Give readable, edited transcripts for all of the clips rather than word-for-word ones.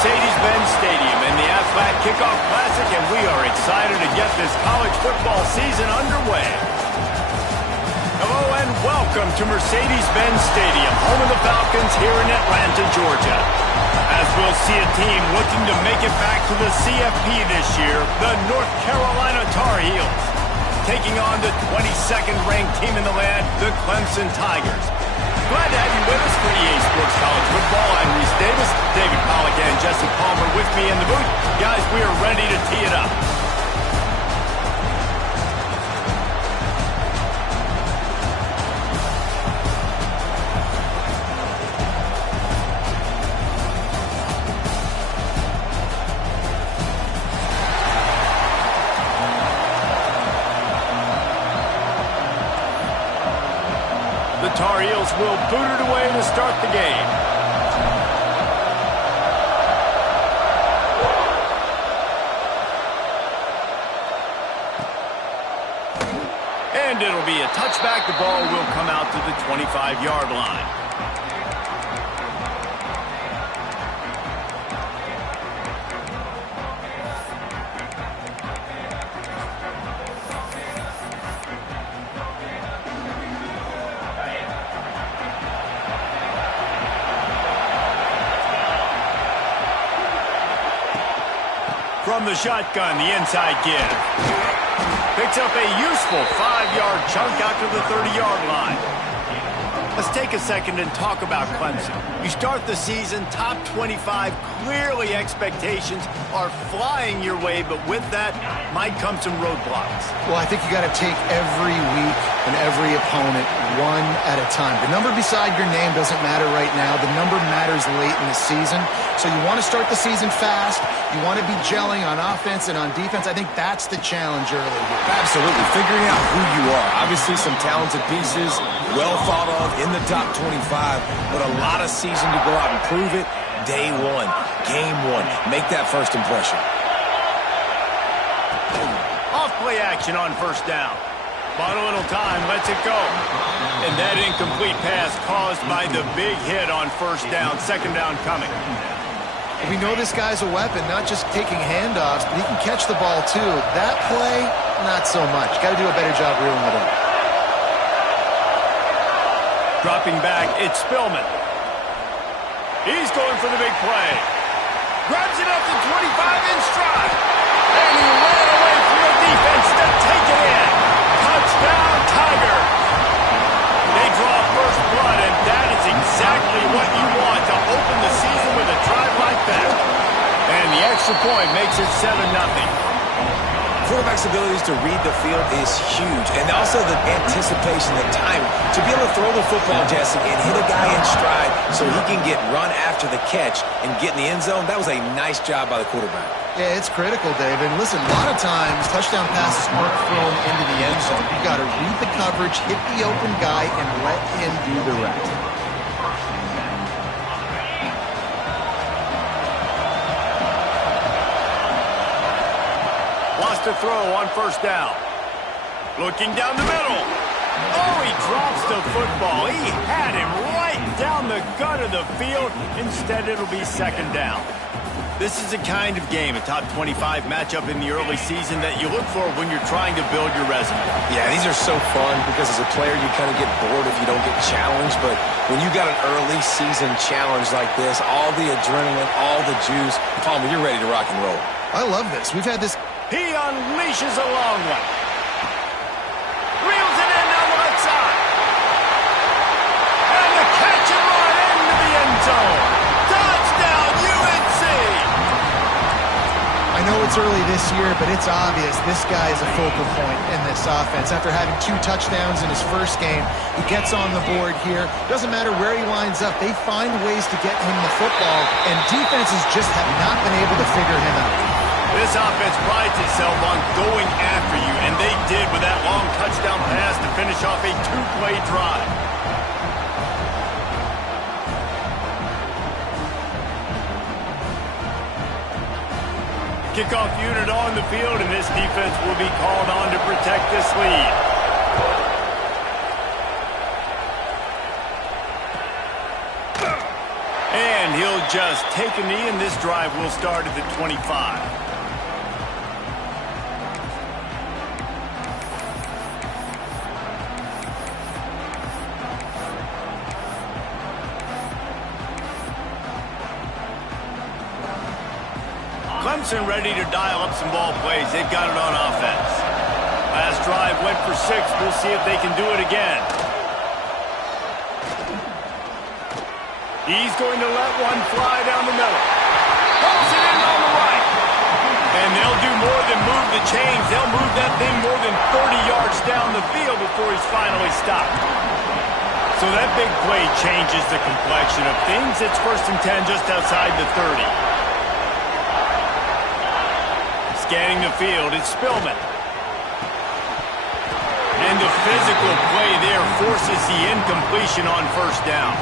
Mercedes-Benz Stadium in the Aflac Kickoff Classic, and we are excited to get this college football season underway. Hello and welcome to Mercedes-Benz Stadium, home of the Falcons here in Atlanta, Georgia. As we'll see a team looking to make it back to the CFP this year, the North Carolina Tar Heels, taking on the 22nd ranked team in the land, the Clemson Tigers. Glad to have you with us for EA Sports College Football. I'm Reese Davis, David Pollack and Jesse Palmer with me in the booth. Guys, we are ready to tee it up. The Tar Heels will boot it away to start the game. And it'll be a touchback. The ball will come out to the 25-yard line. From the shotgun, the inside give. Picks up a useful 5-yard chunk out to the 30-yard line. Let's take a second and talk about Clemson. You start the season top 25. Clearly expectations are flying your way, but with that might come some roadblocks. Well, I think you got to take every week and every opponent one at a time. The number beside your name doesn't matter right now. The number matters late in the season. So you want to start the season fast. You want to be gelling on offense and on defense. I think that's the challenge early here. Absolutely. Figuring out who you are. Obviously some talented pieces, well thought of in the top 25, but a lot of season to go out and prove it. Day one, game one. Make that first impression. Off play action on first down. Bought a little time, lets it go. And that incomplete pass caused by the big hit on first down. Second down coming. We know this guy's a weapon, not just taking handoffs, but he can catch the ball too. That play, not so much. Got to do a better job reeling it in. Dropping back, it's Spillman. He's going for the big play. Grabs it up to 25 in stride. And he ran away from the defense to take it in. Touchdown, Tiger. They draw first blood, and that is exactly what you want to open the season with a drive like that. And the extra point makes it 7-0. Quarterback's abilities to read the field is huge, and also the anticipation, the time to be able to throw the football, Jesse, and hit a guy in stride so he can get run after the catch and get in the end zone. That was a nice job by the quarterback. Yeah, it's critical, Dave. And listen, a lot of times touchdown passes aren't thrown into the end zone. You got to read the coverage, hit the open guy, and let him do the rest. Lost a throw on first down. Looking down the middle. Oh, he drops the football. He had him right down the gut of the field. Instead, it'll be second down. This is the kind of game, a top 25 matchup in the early season that you look for when you're trying to build your resume. Yeah, these are so fun because as a player, you kind of get bored if you don't get challenged. But when you got an early season challenge like this, all the adrenaline, all the juice, Palmer, you're ready to rock and roll. I love this. We've had this. He unleashes a long one. Reels it in down the left side. And the catch and run into the end zone. Touchdown, UNC! I know it's early this year, but it's obvious this guy is a focal point in this offense. After having 2 touchdowns in his first game, he gets on the board here. Doesn't matter where he winds up. They find ways to get him the football, and defenses just have not been able to figure him out. This offense prides itself on going after you, and they did with that long touchdown pass to finish off a 2-play drive. Kickoff unit on the field, and this defense will be called on to protect this lead. And he'll just take a knee, and this drive will start at the 25. Clemson ready to dial up some ball plays. They've got it on offense. Last drive went for 6. We'll see if they can do it again. He's going to let one fly down the middle. Pulls it in on the right. And they'll do more than move the chains. They'll move that thing more than 30 yards down the field before he's finally stopped. So that big play changes the complexion of things. It's 1st and 10 just outside the 30. Scanning the field, it's Spillman. And the physical play there forces the incompletion on 1st down.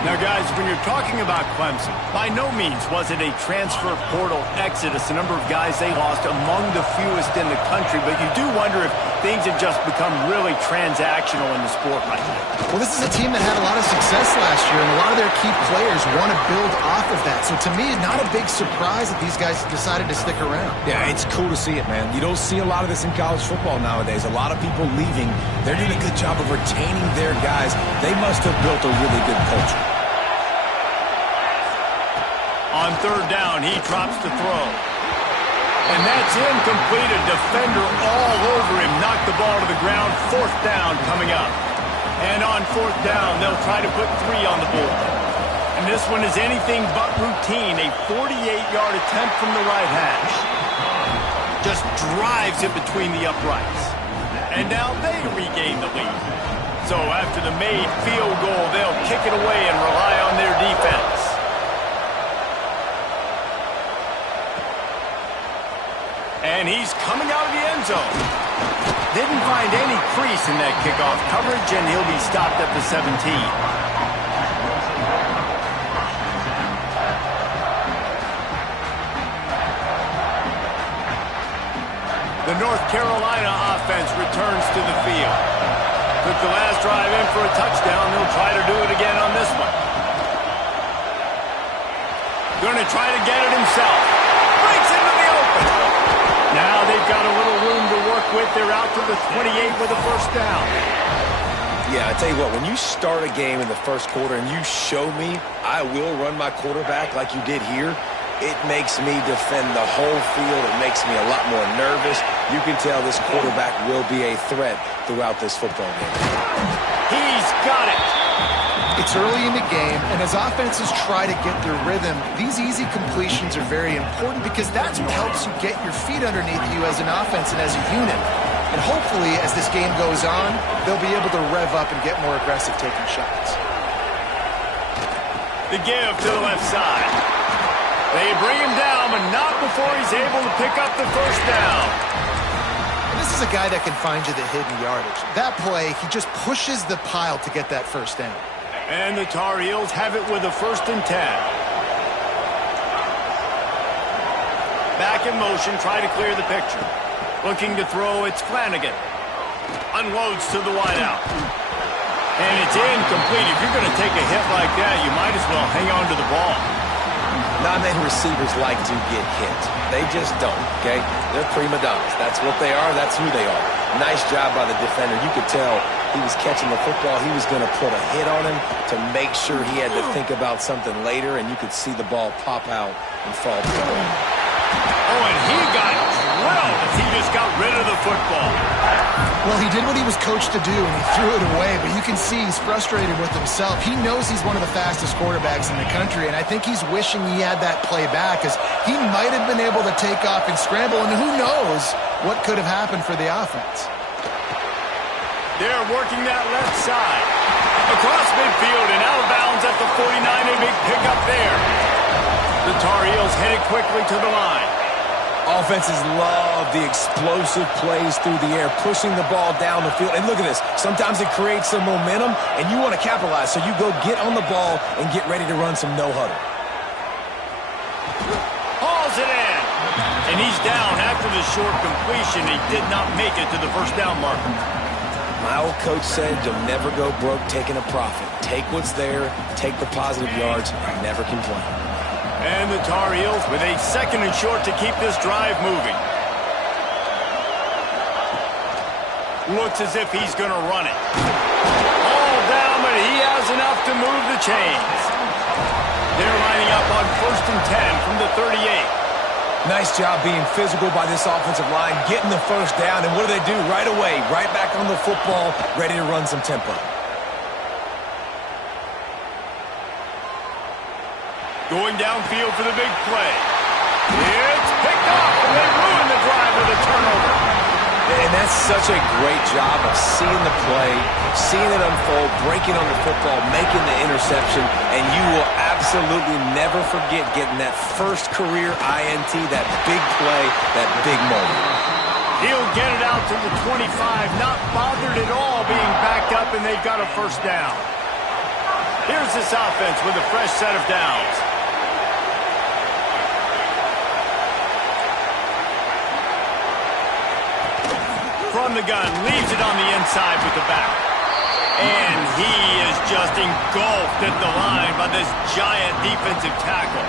Now, guys, when you're talking about Clemson, by no means was it a transfer portal exodus, the number of guys they lost among the fewest in the country, but you do wonder if things have just become really transactional in the sport right now. Well, this is a team that had a lot of success last year, and a lot of their key players want to build off of that. So to me, not a big surprise that these guys decided to stick around. Yeah, it's cool to see it, man. You don't see a lot of this in college football nowadays. A lot of people leaving. They're doing a good job of retaining their guys. They must have built a really good culture. On 3rd down, he drops to throw. And that's incomplete. A defender all over him. Knocked the ball to the ground. 4th down coming up. And on 4th down, they'll try to put 3 on the board. And this one is anything but routine. A 48-yard attempt from the right hash. Just drives it between the uprights. And now they regain the lead. So after the made field goal, they'll kick it away and rely on their defense. And he's coming out of the end zone. Didn't find any crease in that kickoff coverage, and he'll be stopped at the 17. The North Carolina offense returns to the field. Took the last drive in for a touchdown. They'll try to do it again on this one. Going to try to get it himself. Breaks into the open. Now they've got a little room to work with. They're out to the 28 with a 1st down. Yeah, I tell you what, when you start a game in the 1st quarter and you show me I will run my quarterback like you did here, it makes me defend the whole field. It makes me a lot more nervous. You can tell this quarterback will be a threat throughout this football game. He's got it. It's early in the game, and as offenses try to get their rhythm, these easy completions are very important because that's what helps you get your feet underneath you as an offense and as a unit. And hopefully, as this game goes on, they'll be able to rev up and get more aggressive taking shots. The give to the left side. They bring him down, but not before he's able to pick up the 1st down. And this is a guy that can find you the hidden yardage. That play, he just pushes the pile to get that 1st down. And the Tar Heels have it with a 1st and 10. Back in motion, try to clear the picture. Looking to throw, it's Flanagan. Unloads to the wideout. And it's incomplete. If you're going to take a hit like that, you might as well hang on to the ball. Not many receivers like to get hit. They just don't, okay? They're prima donnas. That's what they are. That's who they are. Nice job by the defender. You could tell he was catching the football. He was going to put a hit on him to make sure he had to think about something later, and you could see the ball pop out and fall to the ground. Oh, and he got drilled as he just got rid of the football. Well, he did what he was coached to do, and he threw it away, but you can see he's frustrated with himself. He knows he's one of the fastest quarterbacks in the country, and I think he's wishing he had that play back, because he might have been able to take off and scramble, and who knows what could have happened for the offense. They're working that left side. Across midfield and out of bounds at the 49, a big pickup there. The Tar Heels headed quickly to the line. Offenses love the explosive plays through the air, pushing the ball down the field. And look at this. Sometimes it creates some momentum, and you want to capitalize. So you go get on the ball and get ready to run some no-huddle. Hauls it in. And he's down after the short completion. He did not make it to the 1st down marker. My old coach said you'll never go broke taking a profit. Take what's there, take the positive yards, and never complain. And the Tar Heels with a 2nd and short to keep this drive moving. Looks as if he's going to run it. All down, but he has enough to move the chains. They're lining up on 1st and 10 from the 38. Nice job being physical by this offensive line, getting the first down, and what do? Right away, right back on the football, ready to run some tempo. Going downfield for the big play. It's picked up, and they ruin the drive with a turnover. And that's such a great job of seeing the play, seeing it unfold, breaking on the football, making the interception, and you will absolutely never forget getting that first career INT, that big play, that big moment. He'll get it out to the 25, not bothered at all being backed up, and they've got a first down. Here's this offense with a fresh set of downs. From the gun, leaves it on the inside with the back. And he is just engulfed at the line by this giant defensive tackle.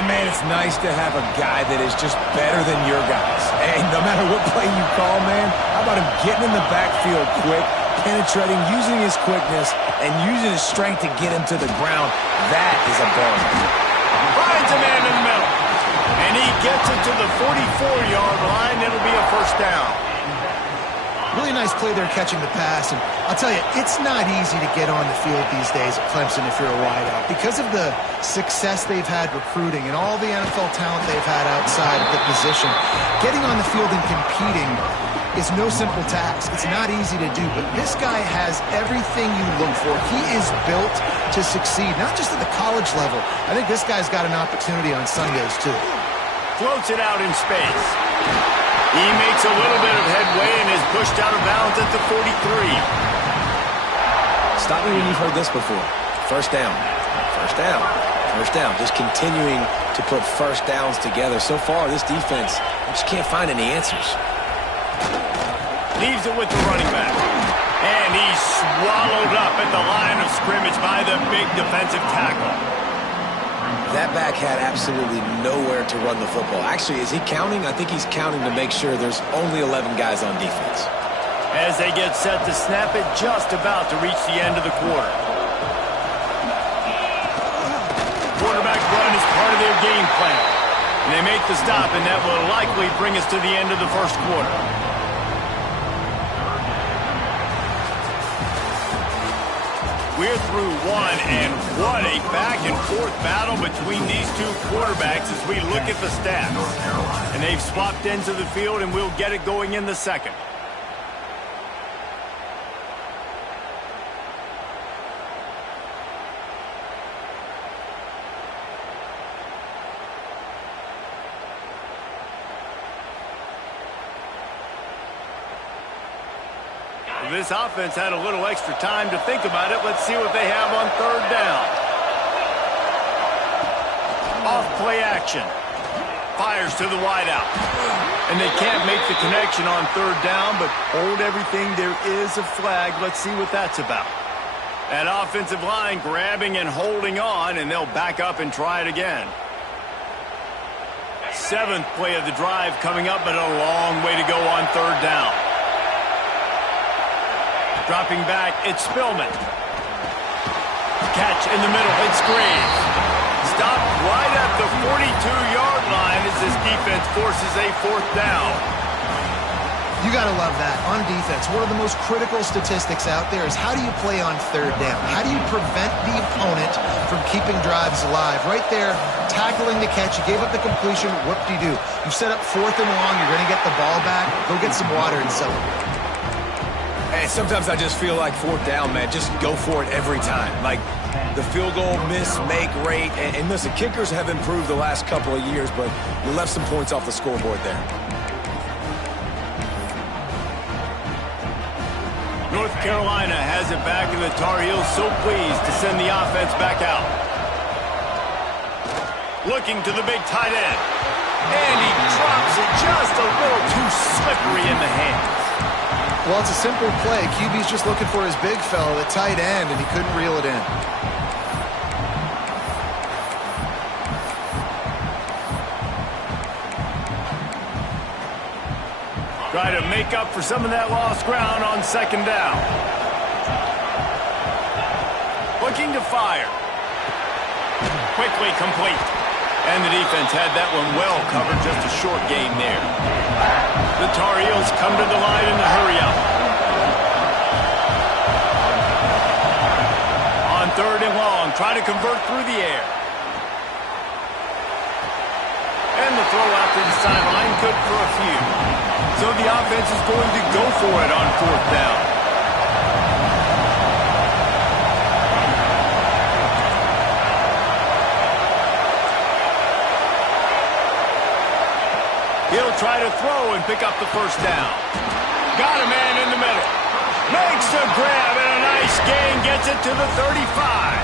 And, man, it's nice to have a guy that is just better than your guys. And no matter what play you call, man, how about him getting in the backfield quick, penetrating, using his quickness, and using his strength to get him to the ground. That is a ball. Finds a man in the middle. And he gets it to the 44-yard line. It'll be a first down. Really nice play there catching the pass. And I'll tell you, it's not easy to get on the field these days at Clemson if you're a wideout. Because of the success they've had recruiting and all the NFL talent they've had outside of the position, getting on the field and competing is no simple task. It's not easy to do, but this guy has everything you look for. He is built to succeed, not just at the college level. I think this guy's got an opportunity on Sundays, too. Floats it out in space. He makes a little bit of headway and is pushed out of bounds at the 43. Stop me when you've heard this before. First down. First down. First down. Just continuing to put first downs together. So far, this defense, I just can't find any answers. Leaves it with the running back. And he's swallowed up at the line of scrimmage by the big defensive tackle. That back had absolutely nowhere to run the football. Actually, is he counting? I think he's counting to make sure there's only 11 guys on defense. As they get set to snap it, just about to reach the end of the quarter. Quarterback run is part of their game plan. And they make the stop, and that will likely bring us to the end of the first quarter. We're through one, and what a back-and-forth battle between these two quarterbacks as we look at the stats. And they've swapped ends of the field, and we'll get it going in the second. This offense had a little extra time to think about it. Let's see what they have on third down. Off play action. Fires to the wideout. And they can't make the connection on third down, but hold everything. There is a flag. Let's see what that's about. That offensive line grabbing and holding on, and they'll back up and try it again. 7th play of the drive coming up, but a long way to go on third down. Dropping back, it's Spillman. Catch in the middle, it's Graves. Stopped right at the 42-yard line as this defense forces a 4th down. You got to love that. On defense, one of the most critical statistics out there is how do you play on third down? How do you prevent the opponent from keeping drives alive? Right there, tackling the catch. You gave up the completion. What do? You set up 4th and long. You're going to get the ball back. Go get some water and celebrate. Hey, sometimes I just feel like 4th down, man. Just go for it every time. Like the field goal miss, make rate. And listen, kickers have improved the last couple of years, but you left some points off the scoreboard there. North Carolina has it back, and the Tar Heels so pleased to send the offense back out. Looking to the big tight end. And he drops it just a little too slippery in the hands. Well, it's a simple play. QB's just looking for his big fella, the tight end, and he couldn't reel it in. Try to make up for some of that lost ground on second down. Looking to fire. Quickly complete. And the defense had that one well covered, just a short gain there. The Tar Heels come to the line in the hurry-up. On third and long, try to convert through the air. And the throw out to the sideline, good for a few. So the offense is going to go for it on fourth down. He'll try to throw and pick up the first down. Got a man in the middle. Makes the grab and a nice gain, gets it to the 35.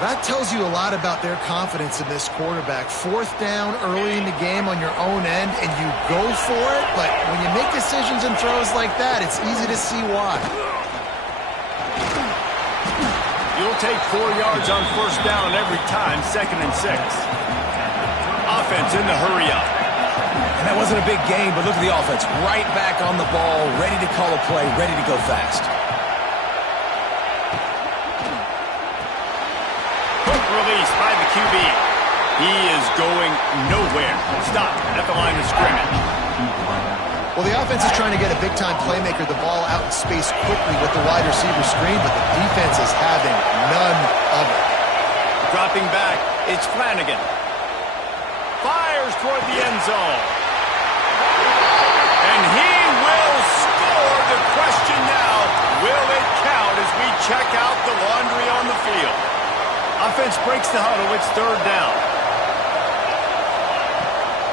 That tells you a lot about their confidence in this quarterback. Fourth down early in the game on your own end, and you go for it, but when you make decisions and throws like that, it's easy to see why. You'll take 4 yards on first down every time, 2nd and 6. Offense in the hurry-up. And that wasn't a big game, but look at the offense. Right back on the ball, ready to call a play, ready to go fast. Release by the QB. He is going nowhere. Stop at the line of scrimmage. Well, the offense is trying to get a big-time playmaker the ball out in space quickly with the wide receiver screen, but the defense is having none of it. Dropping back, it's Flanagan. Fires toward the end zone. And he will score. The question now, will it count as we check out the laundry on the field? Offense breaks the huddle. It's third down.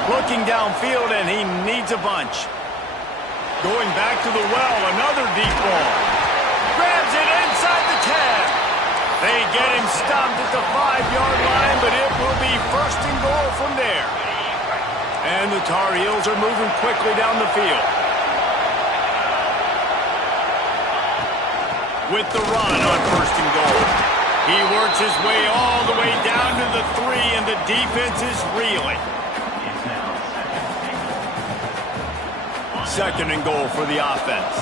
Looking downfield, and he needs a bunch. Going back to the well, another deep ball. Grabs it inside the 10. They get him stopped at the 5-yard line, but it will be first and goal from there. And the Tar Heels are moving quickly down the field. With the run on first and goal. He works his way all the way down to the 3, and the defense is reeling. Second and goal for the offense.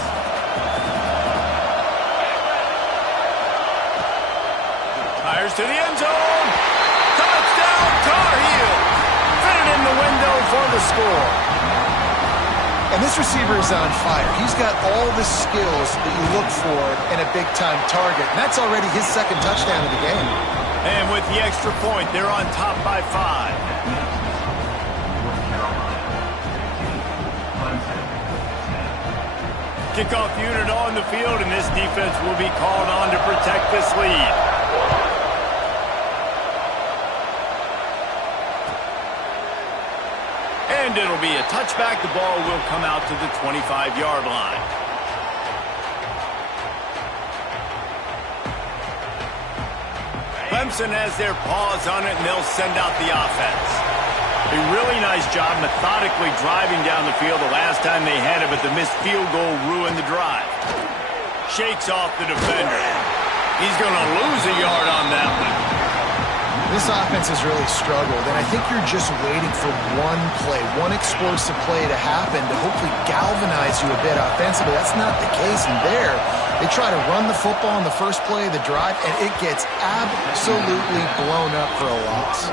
Fires to the end zone. Touchdown, Tar Heels. Fit it in the window for the score. And this receiver is on fire. He's got all the skills that you look for in a big-time target. And that's already his second touchdown of the game. And with the extra point, they're on top by 5. Kickoff unit on the field, and this defense will be called on to protect this lead. And it'll be a touchback. The ball will come out to the 25-yard line. Clemson has their paws on it, and they'll send out the offense. A really nice job methodically driving down the field the last time they had it, but the missed field goal ruined the drive. Shakes off the defender. He's going to lose a yard on that one. This offense has really struggled, and I think you're just waiting for one play, one explosive play to happen to hopefully galvanize you a bit offensively. That's not the case in there. They try to run the football on the first play of the drive, and it gets absolutely blown up for a loss.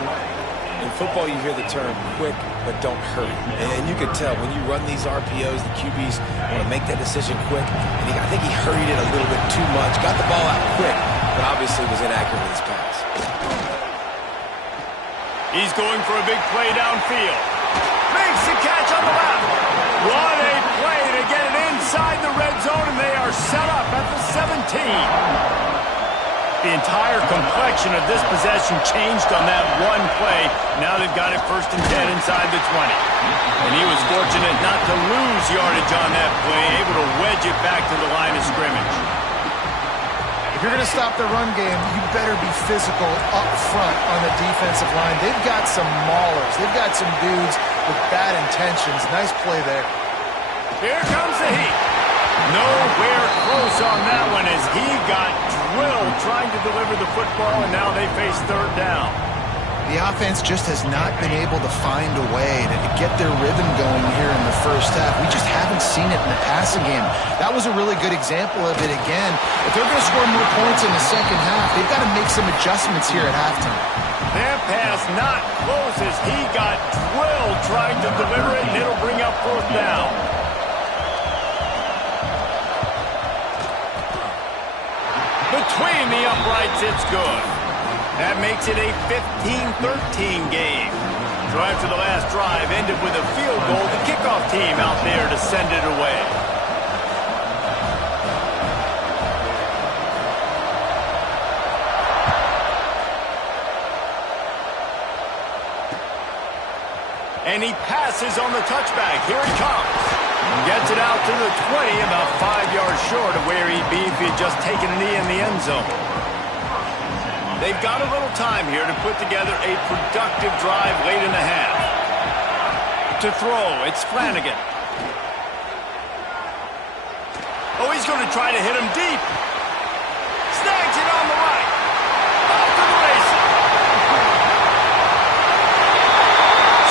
In football, you hear the term quick, but don't hurry. And you can tell when you run these RPOs, the QBs want to make that decision quick. And I think he hurried it a little bit too much, got the ball out quick, but obviously was inaccurate with his pass. He's going for a big play downfield. Makes the catch on the left. What a play to get it inside the red zone, and they are set up at the 17. The entire complexion of this possession changed on that one play. Now they've got it 1st and 10 inside the 20. And he was fortunate not to lose yardage on that play, able to wedge it back to the line of scrimmage. If you're going to stop the run game, you better be physical up front on the defensive line. They've got some maulers. They've got some dudes with bad intentions. Nice play there. Here comes the heat. got drilled trying to deliver the football, and now they face third down. The offense just has not been able to find a way to get their rhythm going here in the first half. We just haven't seen it in the passing game. That was a really good example of it again. If they're going to score more points in the second half, they've got to make some adjustments here at halftime. That pass not close as he got drilled trying to deliver it, and it'll bring up fourth down. Between the uprights, it's good. That makes it a 15-13 game. So after the last drive ended with a field goal, the kickoff team out there to send it away. And he passes on the touchback. Here he comes. Gets it out to the 20, about 5 yards short of where he'd be if he had just taken a knee in the end zone. They've got a little time here to put together a productive drive late in the half. To throw, it's Flanagan. Oh, he's going to try to hit him deep. Snags it on the right. Off to the races.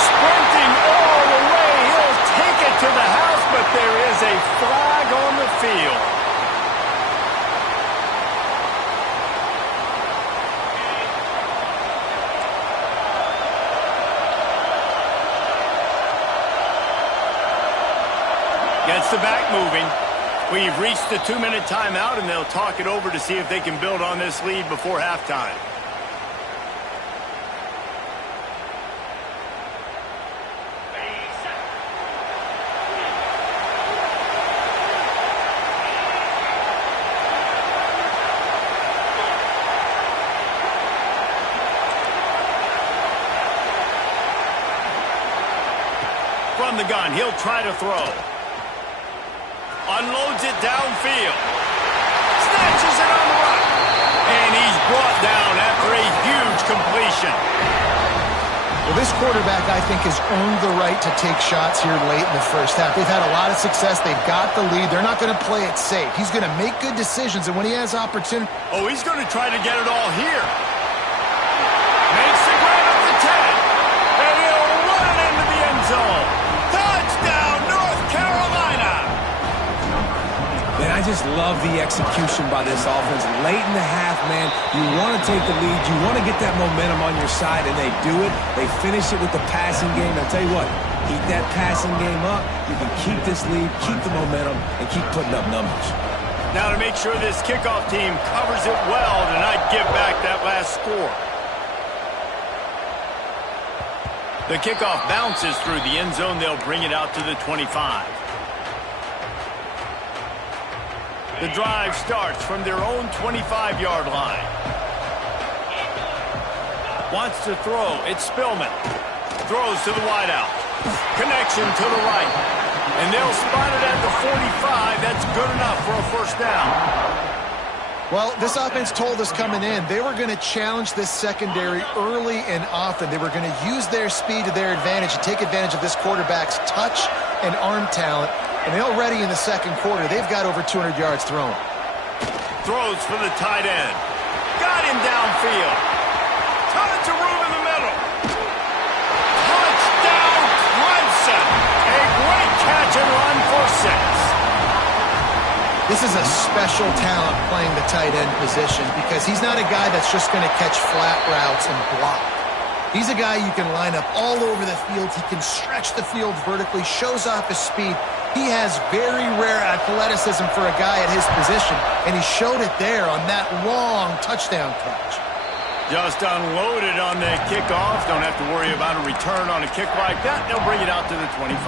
Sprinting all the way. He'll take it to the house, but there is a flag on the field. Gets the back moving. We've reached the 2-minute timeout, and they'll talk it over to see if they can build on this lead before halftime. From the gun, he'll try to throw. Unloads it downfield. Snatches it on the right. And he's brought down after a huge completion. Well, this quarterback, I think, has earned the right to take shots here late in the first half. They've had a lot of success. They've got the lead. They're not going to play it safe. He's going to make good decisions, and when he has opportunity... Oh, he's going to try to get it all here. Makes the grab at the 10. And he'll run it into the end zone. Touchdown, North Carolina! Man, I just love the execution by this offense. Late in the half, man, you want to take the lead. You want to get that momentum on your side, and they do it. They finish it with the passing game. I'll tell you what, keep that passing game up. You can keep this lead, keep the momentum, and keep putting up numbers. Now to make sure this kickoff team covers it well to not give back that last score. The kickoff bounces through the end zone. They'll bring it out to the 25. The drive starts from their own 25-yard line. Wants to throw. It's Spillman. Throws to the wideout. Connection to the right. And they'll spot it at the 45. That's good enough for a first down. Well, this offense told us coming in they were going to challenge this secondary early and often. They were going to use their speed to their advantage and take advantage of this quarterback's touch and arm talent. And already in the second quarter, they've got over 200 yards thrown. Throws for the tight end. Got him downfield. Tons of room in the middle. Touchdown, Clemson. A great catch and run for 6. This is a special talent playing the tight end position because he's not a guy that's just going to catch flat routes and block. He's a guy you can line up all over the field. He can stretch the field vertically, shows off his speed. He has very rare athleticism for a guy at his position, and he showed it there on that long touchdown catch. Just unloaded on the kickoff. Don't have to worry about a return on a kick like that. They'll bring it out to the 25.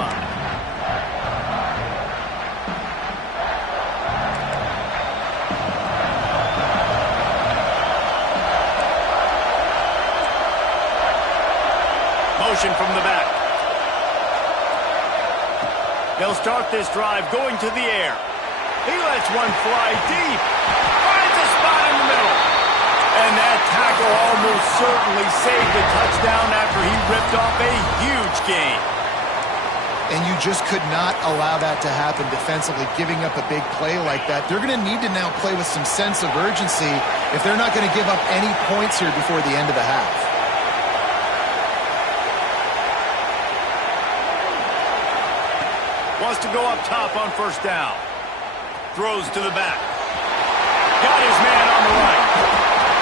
Motion from the back. They'll start this drive going to the air. He lets one fly deep. Finds a spot in the middle. And that tackle almost certainly saved the touchdown after he ripped off a huge gain. and you just could not allow that to happen defensively, giving up a big play like that. They're going to need to now play with some sense of urgency if they're not going to give up any points here before the end of the half. Wants to go up top on first down. Throws to the back. Got his man on the right.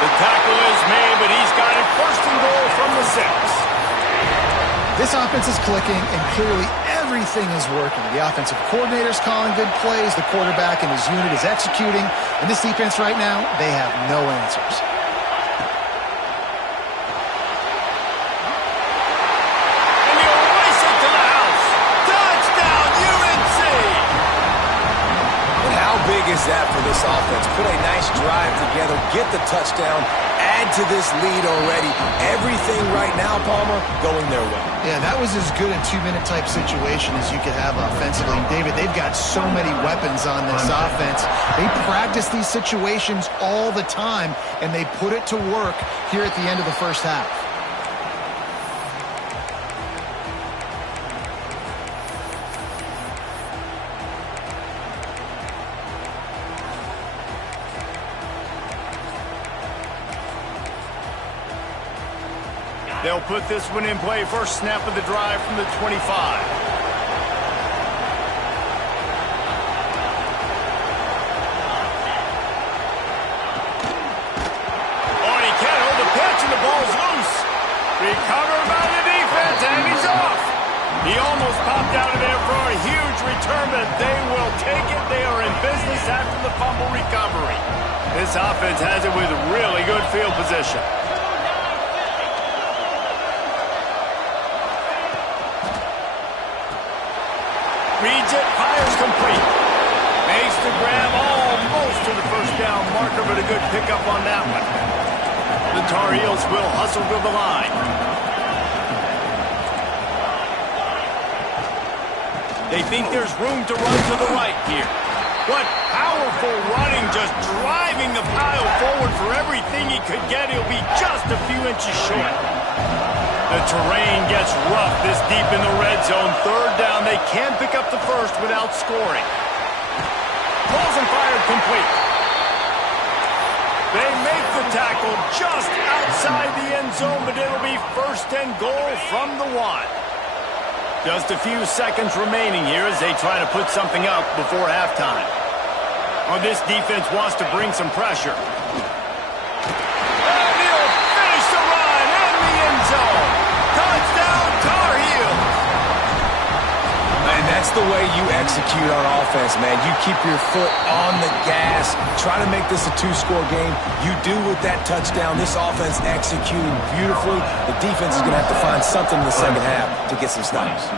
The tackle is made, but he's got it first and goal from the 6. This offense is clicking, and clearly everything is working. The offensive coordinator's calling good plays. The quarterback and his unit is executing. And this defense right now, they have no answers. Is that for this offense? Put a nice drive together, get the touchdown, add to this lead already. Everything right now, Palmer, going their way. Yeah, that was as good a 2-minute type situation as you could have offensively. And David, they've got so many weapons on this offense. They practice these situations all the time, and they put it to work here at the end of the first half. They'll put this one in play. First snap of the drive from the 25. Oh, and he can't hold the pitch, and the ball's loose. Recovered by the defense, and he's off. He almost popped out of there for a huge return, but they will take it. They are in business after the fumble recovery. This offense has it with really good field position. Reads it, fires complete. Makes the grab almost to the first down marker, but a good pickup on that one. The Tar Heels will hustle to the line. They think there's room to run to the right here. What powerful running, just driving the pile forward for everything he could get. He'll be just a few inches short. The terrain gets rough this deep in the red zone. Third down, they can't pick up the first without scoring. Balls and fired complete. They make the tackle just outside the end zone, but it'll be first and goal from the 1. Just a few seconds remaining here as they try to put something up before halftime. Well, this defense wants to bring some pressure. And he'll finish the run in the end zone. Touchdown, Tar Heels. Man, that's the way you execute on offense, man. You keep your foot on the gas, try to make this a 2-score game. You do with that touchdown. This offense executing beautifully. The defense is going to have to find something in the second half to get some stops.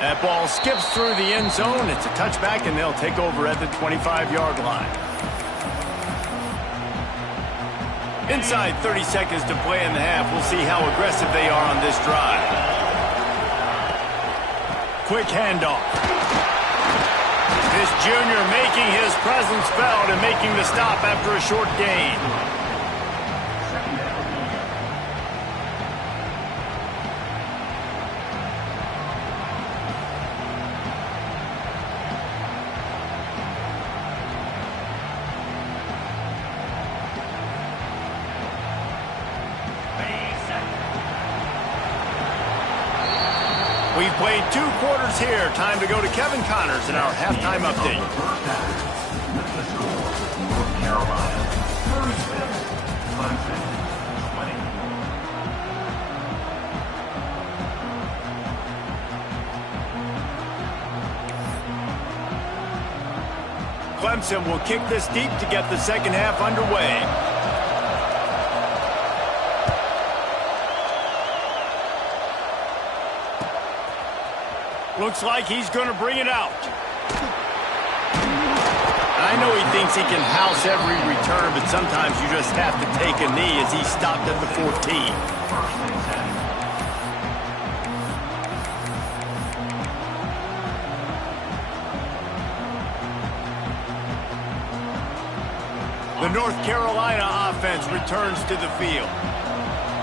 That ball skips through the end zone. It's a touchback, and they'll take over at the 25-yard line. Inside 30 seconds to play in the half. We'll see how aggressive they are on this drive. Quick handoff. This junior making his presence felt and making the stop after a short gain. We've played 2 quarters here. Time to go to Kevin Connors in our halftime update. Clemson will kick this deep to get the second half underway. Looks like he's going to bring it out. I know he thinks he can house every return, but sometimes you just have to take a knee as he stopped at the 14. The North Carolina offense returns to the field.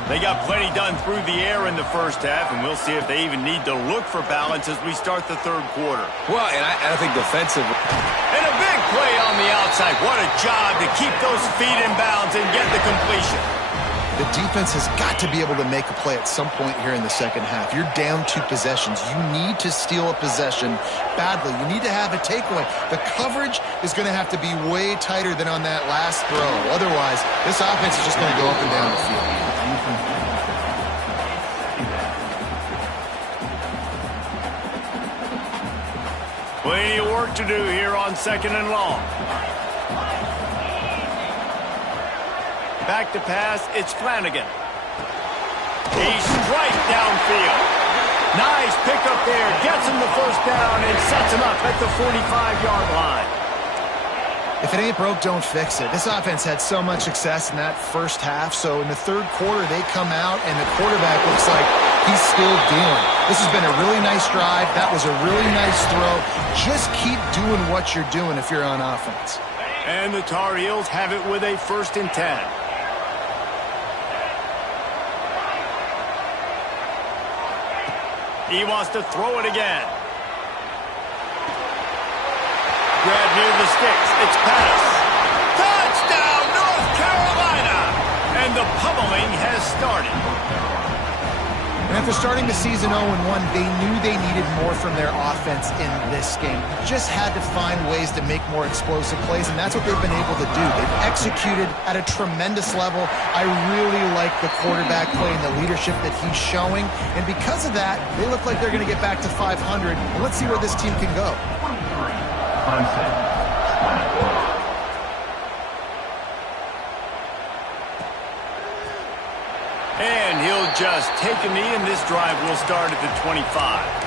They got plenty done through the air in the first half, and we'll see if they even need to look for balance as we start the third quarter. Well, and I think defensive. And a big play on the outside. What a job to keep those feet in bounds and get the completion. The defense has got to be able to make a play at some point here in the second half. You're down 2 possessions. You need to steal a possession badly. You need to have a takeaway. The coverage is going to have to be way tighter than on that last throw. Otherwise, this offense is just going to go up and down the field. Plenty of work to do here on 2nd and long. Back to pass, it's Flanagan. He's straight downfield. Nice pickup there. Gets him the first down and sets him up at the 45-yard line. If it ain't broke, don't fix it. This offense had so much success in that first half, so in the third quarter they come out and the quarterback looks like he's still dealing. This has been a really nice drive. That was a really nice throw. Just keep doing what you're doing if you're on offense. And the Tar Heels have it with a 1st and 10. He wants to throw it again. Grab near the sticks. It's pass. Touchdown, North Carolina! And the pummeling has started. And after starting the season 0-1, they knew they needed more from their offense in this game. Just had to find ways to make more explosive plays, and that's what they've been able to do. They've executed at a tremendous level. I really like the quarterback play and the leadership that he's showing. And because of that, they look like they're going to get back to 500. And let's see where this team can go. And he'll just take a knee, and this drive will start at the 25.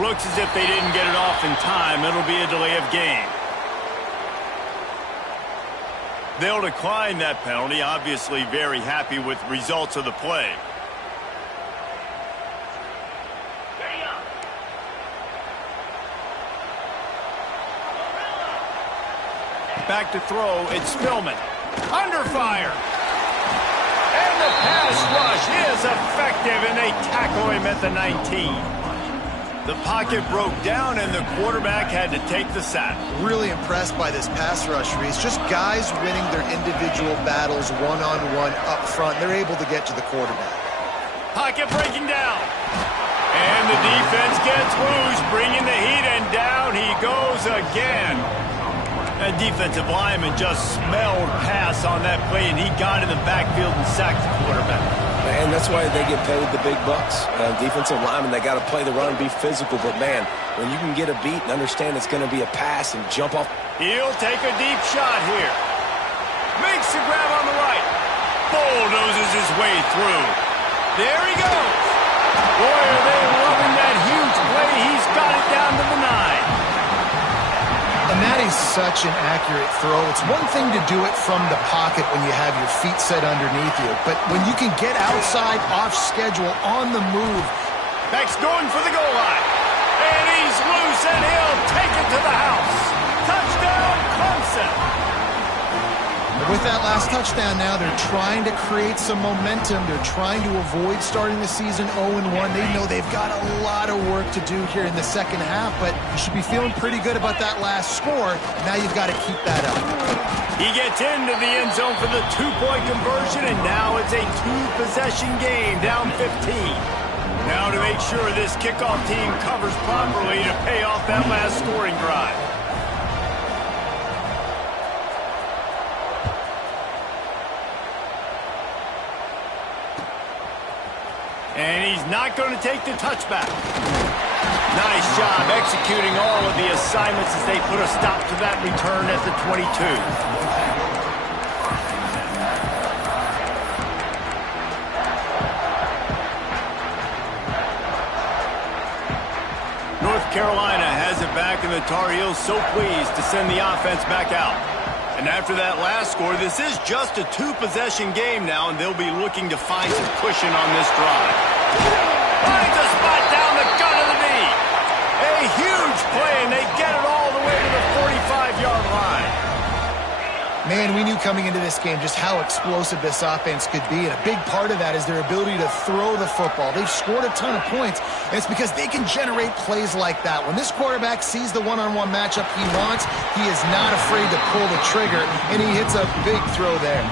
Looks as if they didn't get it off in time. It'll be a delay of game. They'll decline that penalty. Obviously very happy with the results of the play. Back to throw. It's Spillman. Under fire. And the pass rush is effective, and they tackle him at the 19. The pocket broke down, and the quarterback had to take the sack. Really impressed by this pass rush, Reese. Just guys winning their individual battles one-on-one up front. They're able to get to the quarterback. Pocket breaking down. And the defense gets loose, bringing the heat, and down he goes again. That defensive lineman just smelled pass on that play, and he got in the backfield and sacked the quarterback. And that's why they get paid the big bucks. Defensive linemen, they got to play the run and be physical. But, man, when you can get a beat and understand it's going to be a pass and jump off. He'll take a deep shot here. Makes the grab on the right. Bulldozes his way through. There he goes. Boy, are they loving that huge play. He's got it down to the 9. And that is such an accurate throw. It's one thing to do it from the pocket when you have your feet set underneath you, but when you can get outside, off schedule, on the move. Beck's going for the goal line. And he's loose, and he'll take it to the house. Touchdown, Clemson. With that last touchdown now, they're trying to create some momentum. They're trying to avoid starting the season 0-1. They know they've got a lot of work to do here in the second half, but you should be feeling pretty good about that last score. Now you've got to keep that up. He gets into the end zone for the 2-point conversion, and now it's a 2-possession game, down 15. Now to make sure this kickoff team covers properly to pay off that last scoring drive. And he's not going to take the touchback. Nice job executing all of the assignments as they put a stop to that return at the 22. North Carolina has it back, and the Tar Heels so pleased to send the offense back out. And after that last score, this is just a two-possession game now, and they'll be looking to find some cushion on this drive. Finds a spot down the gut of the knee. A huge play, and they get it all the way to the 45-yard line. Man, we knew coming into this game just how explosive this offense could be, and a big part of that is their ability to throw the football. They've scored a ton of points, and it's because they can generate plays like that. When this quarterback sees the one-on-one matchup he wants, he is not afraid to pull the trigger, and he hits a big throw there.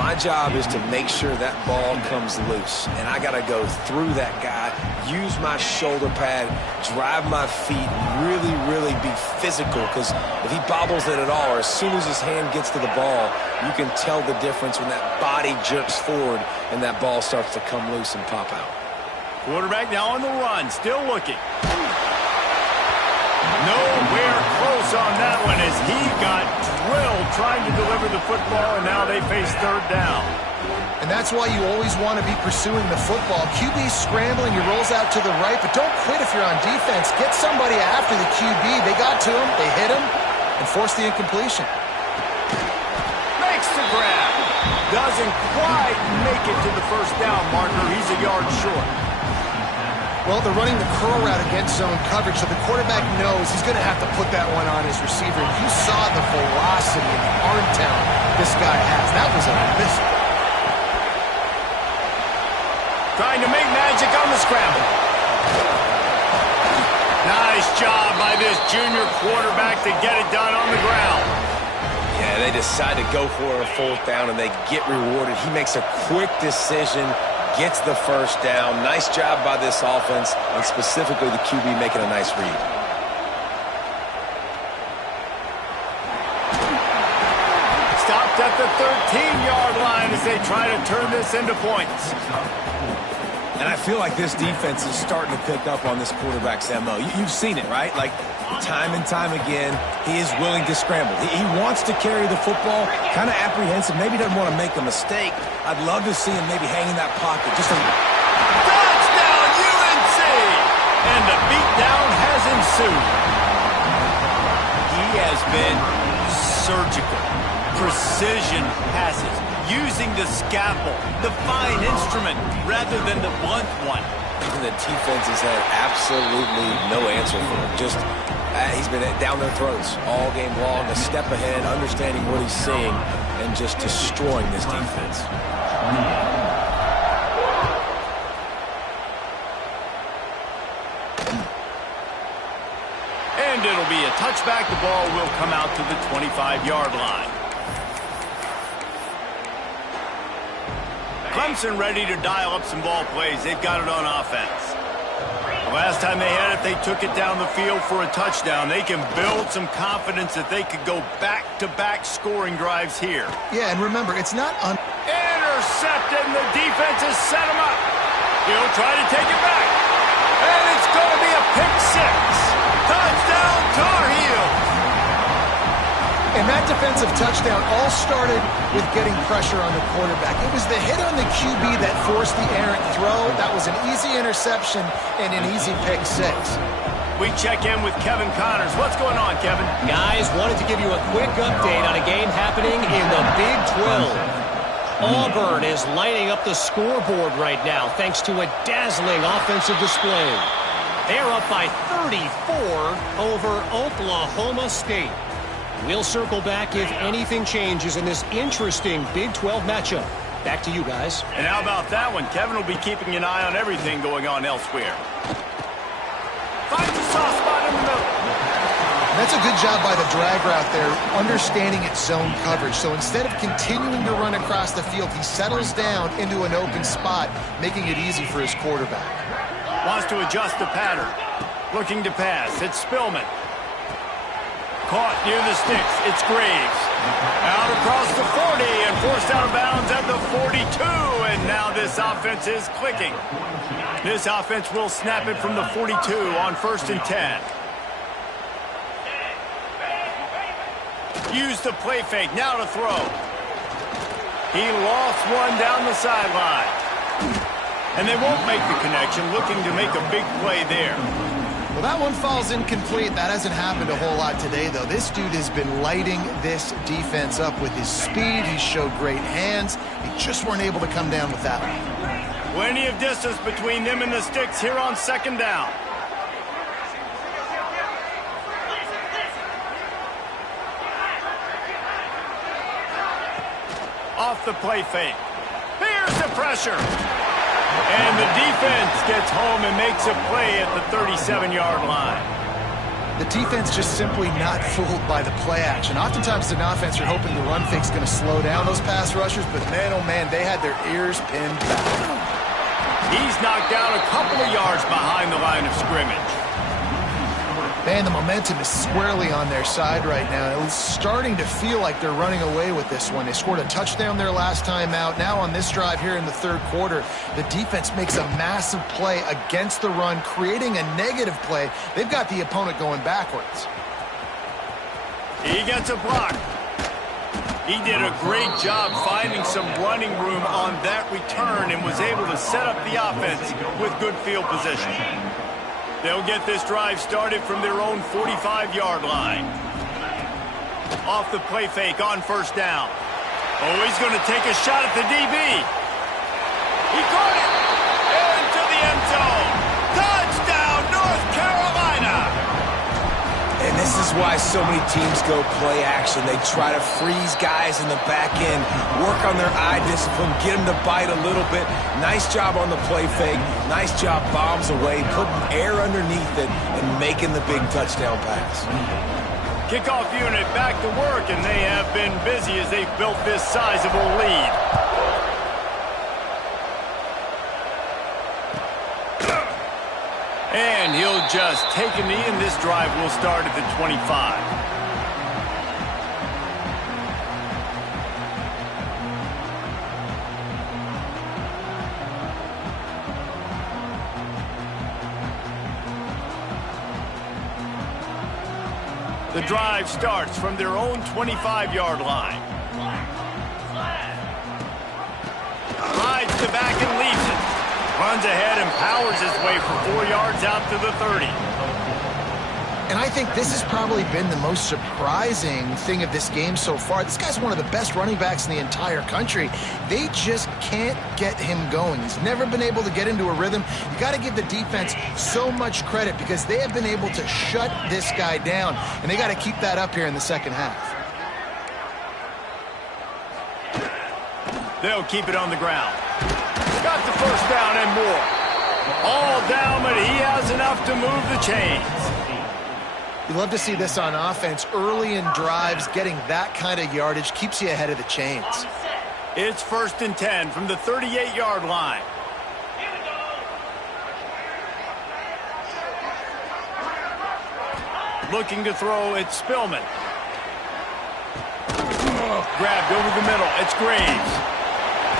My job is to make sure that ball comes loose, and I got to go through that guy, use my shoulder pad, drive my feet, really be physical, because if he bobbles it at all, or as soon as his hand gets to the ball, you can tell the difference when that body jerks forward and that ball starts to come loose and pop out. Quarterback now on the run, still looking. Nowhere close on that one as he got drilled trying to deliver the football, and now they face third down. And that's why you always want to be pursuing the football. QB's scrambling, he rolls out to the right, but don't quit if you're on defense. Get somebody after the QB. They got to him, they hit him, and forced the incompletion. Makes the grab. Doesn't quite make it to the first down marker. He's a yard short. Well, they're running the curl route against zone coverage, so the quarterback knows he's going to have to put that one on his receiver. You saw the velocity and the arm talent this guy has. That was a missile. Trying to make magic on the scramble. Nice job by this junior quarterback to get it done on the ground. Yeah, they decide to go for a fourth down, and they get rewarded. He makes a quick decision, gets the first down. Nice job by this offense, and specifically the QB making a nice read. Stopped at the 13-yard line as they try to turn this into points. And I feel like this defense is starting to pick up on this quarterback's MO. You've seen it, right? Like, time and time again, he is willing to scramble. He wants to carry the football, kind of apprehensive, maybe doesn't want to make a mistake. I'd love to see him maybe hang in that pocket. Touchdown, UNC! And the beatdown has ensued. He has been surgical. Precision passes, using the scalpel, the fine instrument, rather than the blunt one. The defense has had absolutely no answer for him. Just, he's been down their throats all game long, a step ahead, understanding what he's seeing, and just destroying this defense. And it'll be a touchback. The ball will come out to the 25-yard line. Clemson ready to dial up some ball plays. They've got it on offense. The last time they had it, they took it down the field for a touchdown. They can build some confidence that they could go back-to-back scoring drives here. Yeah, and remember, it's not intercepted, and the defense has set him up. He'll try to take it back. And it's going to be a pick six. Touchdown, Tar Heels. And that defensive touchdown all started with getting pressure on the quarterback. It was the hit on the QB that forced the errant throw. That was an easy interception and an easy pick six. We check in with Kevin Connors. What's going on, Kevin? Guys, wanted to give you a quick update on a game happening in the Big 12. Auburn is lighting up the scoreboard right now thanks to a dazzling offensive display. They're up by 34 over Oklahoma State. We'll circle back if anything changes in this interesting Big 12 matchup. Back to you guys. And how about that one? Kevin will be keeping an eye on everything going on elsewhere. Finds a soft spot in the middle. That's a good job by the drag route there, understanding its zone coverage. So instead of continuing to run across the field, he settles down into an open spot, making it easy for his quarterback. Wants to adjust the pattern. Looking to pass. It's Spillman. Caught near the sticks. It's Graves. Out across the 40 and forced out of bounds at the 42. And now this offense is clicking. This offense will snap it from the 42 on 1st and 10. Use the play fake. Now to throw. He lost one down the sideline. And they won't make the connection, looking to make a big play there. Well, Well, that one falls incomplete. That hasn't happened a whole lot today, though. This dude has been lighting this defense up with his speed. He showed great hands. He just weren't able to come down with that one. Plenty of distance between them and the sticks here on second down. Off the play fake. Here's the pressure. And the defense gets home and makes a play at the 37-yard line. The defense just simply not fooled by the play action. Oftentimes, an offense, you're hoping the run fake's going to slow down those pass rushers, but man, oh man, they had their ears pinned back. He's knocked out a couple of yards behind the line of scrimmage. Man, the momentum is squarely on their side right now. It's starting to feel like they're running away with this one. They scored a touchdown their last time out. Now on this drive here in the third quarter, the defense makes a massive play against the run, creating a negative play. They've got the opponent going backwards. He gets a block. He did a great job finding some running room on that return and was able to set up the offense with good field position. They'll get this drive started from their own 45-yard line. Off the play fake on first down. Oh, he's going to take a shot at the DB. He caught it. Into the end zone. Touchdown, North Carolina. And this is why so many teams go play action. They try to freeze guys in the back end, work on their eye discipline, get them to bite a little bit. Nice job on the play fake. Nice job bombs away, putting air underneath it and making the big touchdown pass. Kickoff unit back to work, and they have been busy as they've built this sizable lead. And he'll just take a knee, and this drive will start at the 25. The drive starts from their own 25-yard line. Hides the back and leaves it. Runs ahead and powers his way for 4 yards out to the 30. And I think this has probably been the most surprising thing of this game so far. This guy's one of the best running backs in the entire country. They just can't get him going. He's never been able to get into a rhythm. You got to give the defense so much credit because they have been able to shut this guy down, and they got to keep that up here in the second half. They'll keep it on the ground. Got the first down and more. All down, but he has enough to move the chains. You love to see this on offense. Early in drives, getting that kind of yardage keeps you ahead of the chains. It's 1st and 10 from the 38-yard line. Looking to throw, it's Spillman. Grabbed over the middle, it's Graves.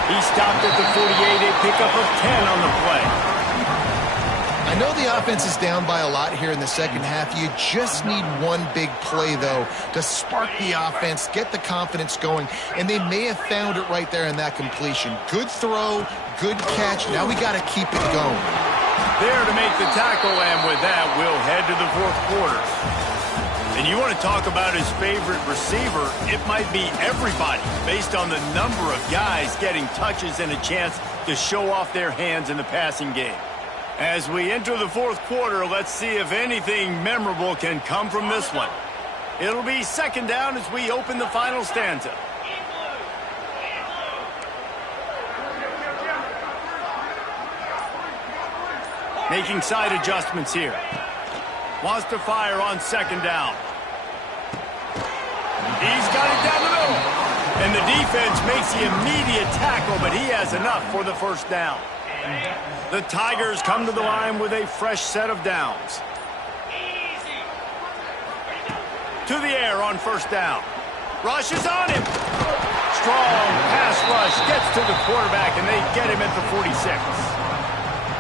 He stopped at the 48, a pickup of 10 on the play. I know the offense is down by a lot here in the second half. You just need one big play, though, to spark the offense, get the confidence going, and they may have found it right there in that completion. Good throw, good catch. Now we got to keep it going. There to make the tackle, and with that, we'll head to the fourth quarter. And you want to talk about his favorite receiver, it might be everybody based on the number of guys getting touches and a chance to show off their hands in the passing game. As we enter the fourth quarter, let's see if anything memorable can come from this one. It'll be second down as we open the final stanza. Making side adjustments here. Wants to fire on second down. He's got it down the middle. And the defense makes the immediate tackle, but he has enough for the first down. The Tigers come to the line with a fresh set of downs. To the air on first down. Rush is on him. Strong pass rush gets to the quarterback, and they get him at the 46.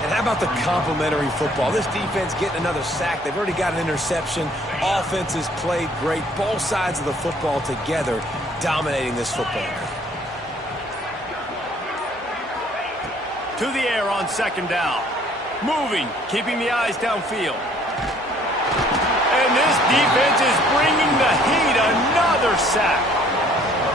And how about the complimentary football? This defense getting another sack. They've already got an interception. Offense has played great. Both sides of the football together dominating this football game. To the air on second down. Moving, keeping the eyes downfield. defense is bringing the heat. Another sack.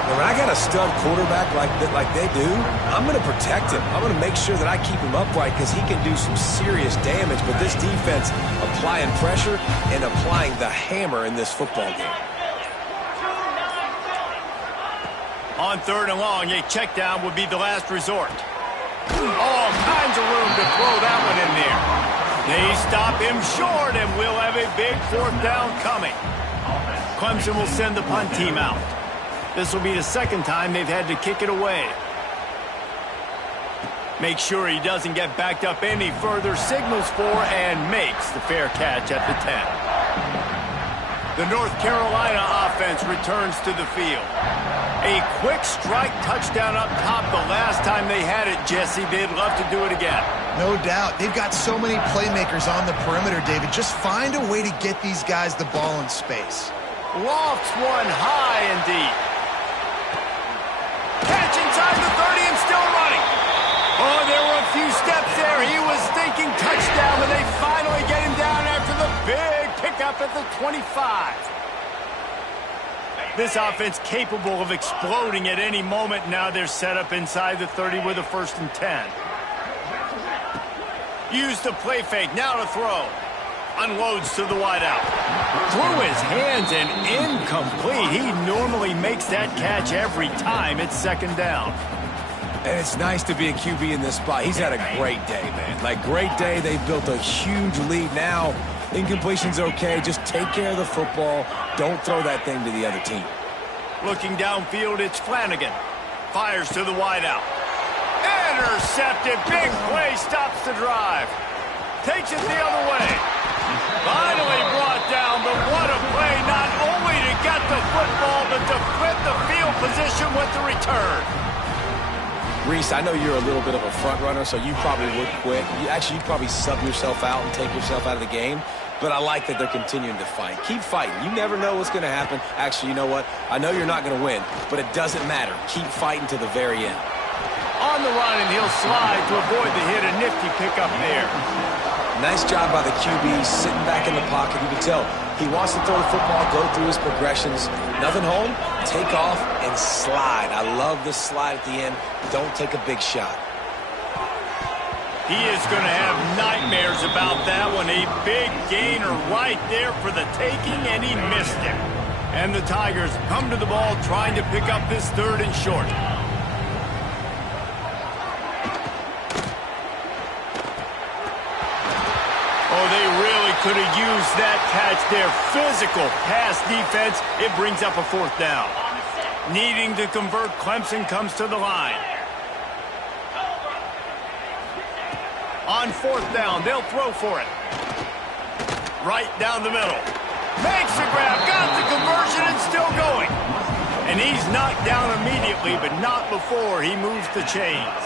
When I got a stud quarterback like they do, I'm going to protect him. I'm going to make sure that I keep him upright because he can do some serious damage. But this defense applying pressure and applying the hammer in this football game. On 3rd and long, a check down would be the last resort. All kinds of room to throw that one in there. They stop him short, and we'll have a big 4th down coming. Clemson will send the punt team out. This will be the 2nd time they've had to kick it away. Make sure he doesn't get backed up any further, signals for, and makes the fair catch at the 10. The North Carolina offense returns to the field. A quick strike touchdown up top the last time they had it, Jesse. They'd love to do it again. No doubt. They've got so many playmakers on the perimeter, David. Just find a way to get these guys the ball in space. Lofts one high and deep. Catch inside the 30 and still running. Oh, there were a few steps there. He was thinking touchdown, but they finally get him down after the big pickup at the 25. This offense capable of exploding at any moment. Now they're set up inside the 30 with a 1st and 10. Use the play fake. Now to throw. Unloads to the wideout. Through his hands and incomplete. He normally makes that catch every time. It's 2nd down. And it's nice to be a QB in this spot. He's had a great day, man. Like, great day. They've built a huge lead now. Incompletion's okay. Just take care of the football. Don't throw that thing to the other team. Looking downfield, it's Flanagan. Fires to the wideout. Intercepted. Big play. Stops the drive. Takes it the other way. Finally brought down, but what a play. Not only to get the football, but to flip the field position with the return. Reese, I know you're a little bit of a front runner, so you probably would quit. You'd probably sub yourself out and take yourself out of the game. But I like that they're continuing to fight. Keep fighting. You never know what's going to happen. Actually, you know what? I know you're not going to win, but it doesn't matter. Keep fighting to the very end. On the run, and he'll slide to avoid the hit. A nifty pickup there. Nice job by the QB, sitting back in the pocket. You can tell he wants to throw the football, go through his progressions. Nothing home, take off, and slide. I love the slide at the end. Don't take a big shot. He is going to have nightmares about that one. A big gainer right there for the taking, and he missed it. And the Tigers come to the ball trying to pick up this 3rd and short. Oh, they really could have used that catch there. Physical pass defense. It brings up a 4th down. Needing to convert, Clemson comes to the line. On 4th down, they'll throw for it. Right down the middle. Makes the grab, got the conversion, and still going. And he's knocked down immediately, but not before he moves the chains.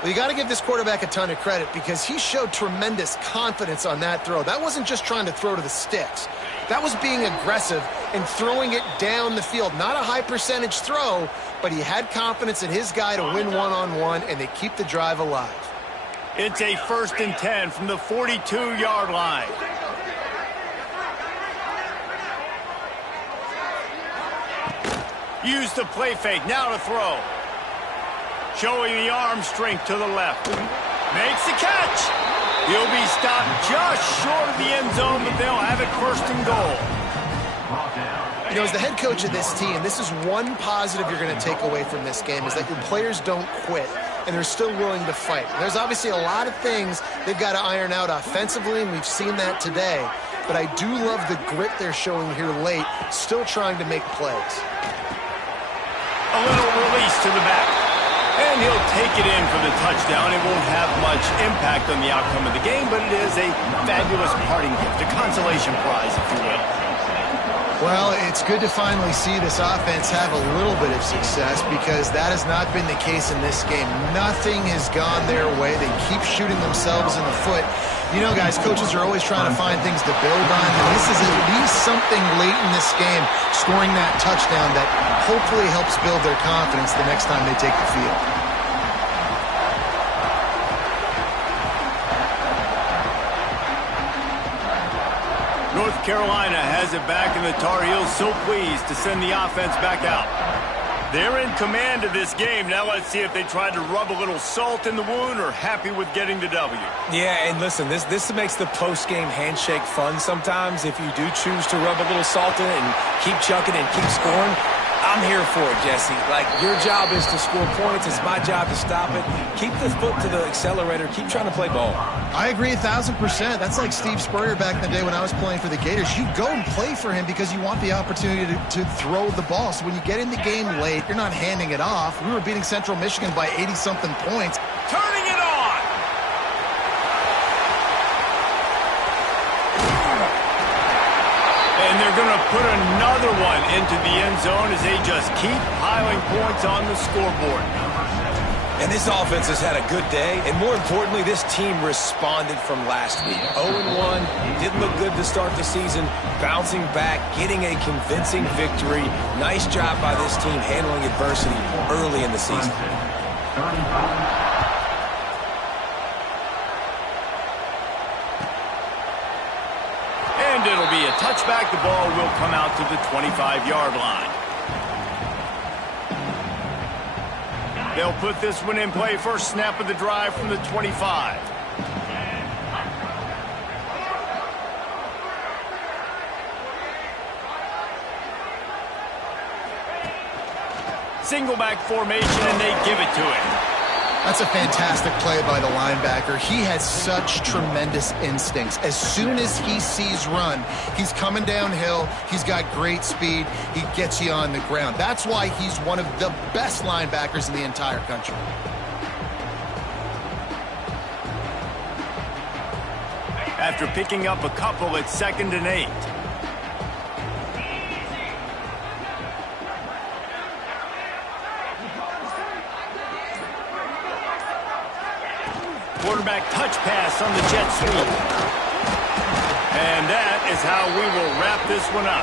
Well, you got to give this quarterback a ton of credit because he showed tremendous confidence on that throw. That wasn't just trying to throw to the sticks. That was being aggressive and throwing it down the field. Not a high percentage throw, but he had confidence in his guy to win one-on-one, and they keep the drive alive. It's a 1st and 10 from the 42-yard line. Use the play fake. Now to throw. Showing the arm strength to the left. Makes the catch. He'll be stopped just short of the end zone, but they'll have it 1st and goal. You know, as the head coach of this team, this is one positive you're going to take away from this game, is that your players don't quit, and they're still willing to fight. There's obviously a lot of things they've got to iron out offensively, and we've seen that today. But I do love the grit they're showing here late, still trying to make plays. A little release to the back. And he'll take it in for the touchdown. It won't have much impact on the outcome of the game, but it is a fabulous parting gift, a consolation prize, if you will. Well, it's good to finally see this offense have a little bit of success because that has not been the case in this game. Nothing has gone their way. They keep shooting themselves in the foot. You know, guys, coaches are always trying to find things to build on, and this is at least something late in this game, scoring that touchdown that hopefully helps build their confidence the next time they take the field. North Carolina has it back, and the Tar Heels so pleased to send the offense back out. They're in command of this game. Now let's see if they tried to rub a little salt in the wound or happy with getting the W. Yeah, and listen, this makes the post-game handshake fun sometimes if you do choose to rub a little salt in it and keep chucking and keep scoring. I'm here for it, Jesse. Like, your job is to score points. It's my job to stop it. Keep the foot to the accelerator. Keep trying to play ball. I agree 1,000%. That's like Steve Spurrier back in the day when I was playing for the Gators. You go and play for him because you want the opportunity to throw the ball. So when you get in the game late, you're not handing it off. We were beating Central Michigan by 80-something points. Turning it on! And they're going to put another one into the end zone as they just keep piling points on the scoreboard. And this offense has had a good day, and more importantly, this team responded from last week. 0-1, didn't look good to start the season, bouncing back, getting a convincing victory. Nice job by this team handling adversity early in the season. And it'll be a touchback. The ball will come out to the 25-yard line. They'll put this one in play. First snap of the drive from the 25. Single back formation, and they give it to him. That's a fantastic play by the linebacker. He has such tremendous instincts. As soon as he sees run, he's coming downhill. He's got great speed. He gets you on the ground. That's why he's one of the best linebackers in the entire country. After picking up a couple, it's 2nd and 8. Quarterback touch pass on the jet sweep. And that is how we will wrap this one up.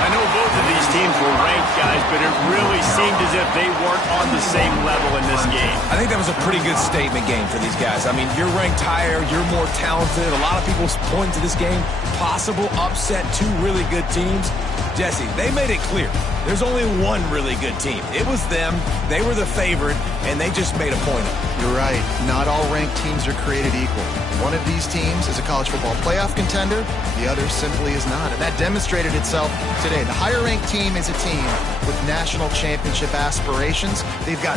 I know both of these teams were ranked, guys, but it really seemed as if they weren't on the same level in this game. I think that was a pretty good statement game for these guys. I mean, you're ranked higher, you're more talented. A lot of people point to this game, possible upset, two really good teams. Jesse, they made it clear. There's only one really good team. It was them. They were the favorite, and they just made a point of it. You're right. Not all ranked teams are created equal. One of these teams is a college football playoff contender. The other simply is not. And that demonstrated itself today. The higher ranked team is a team with national championship aspirations. They've got